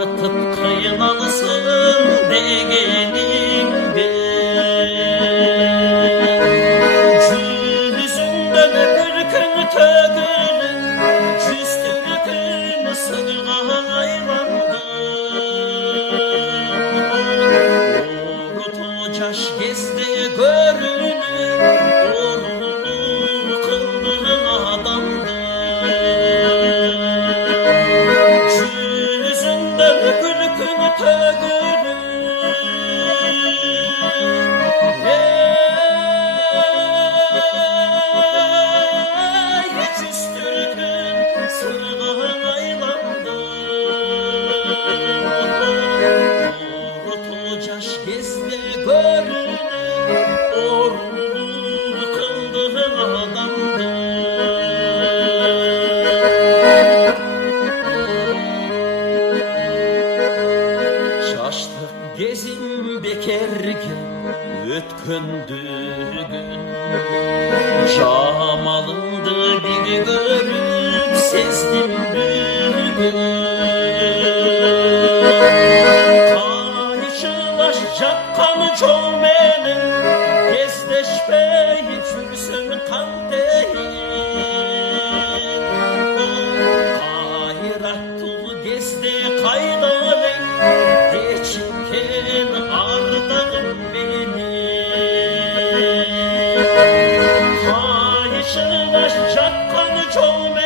artık kıymalısın degenim yüzünden gülkün tögülün cüstürkün sırgaylandı Oğru caş gezde görünür oğrunu kıldığın adamdı yüzünden gülkün tögülün Gezde görünür oğrunu kıldığın adamdı Şaştık gezim bekerken ötkündü gün Camalındı bir görüp sezdim bugün Jakkanı çoğmenin gezleşmeyi çürsün kan değil Kahirattul gezde kaydaven geçikken ardağım beni Kayışılaş jakkanı çoğmenin